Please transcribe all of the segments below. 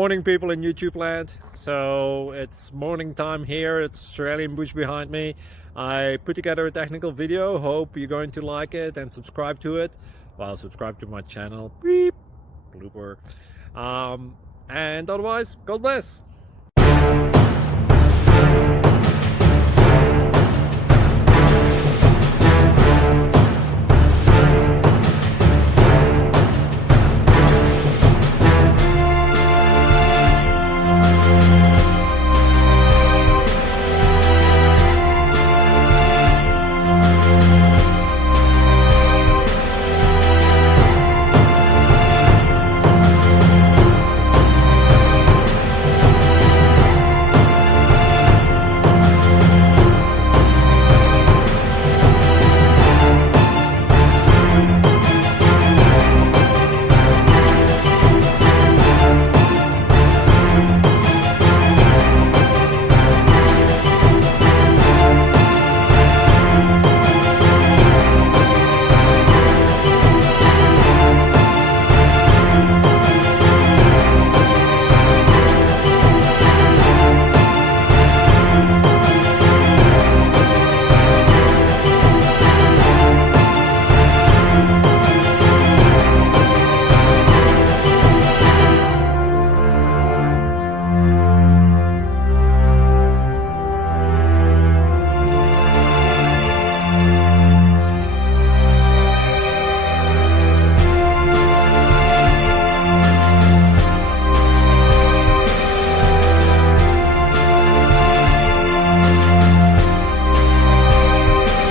Morning, people in YouTube land. So it's morning time here. It's Australian bush behind me. I put together a technical video. Hope you're going to like it and subscribe to it. Well, subscribe to my channel. Beep. Blooper. And otherwise, God bless.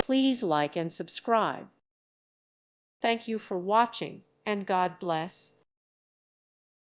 Please like and subscribe. Thank you for watching, and God bless.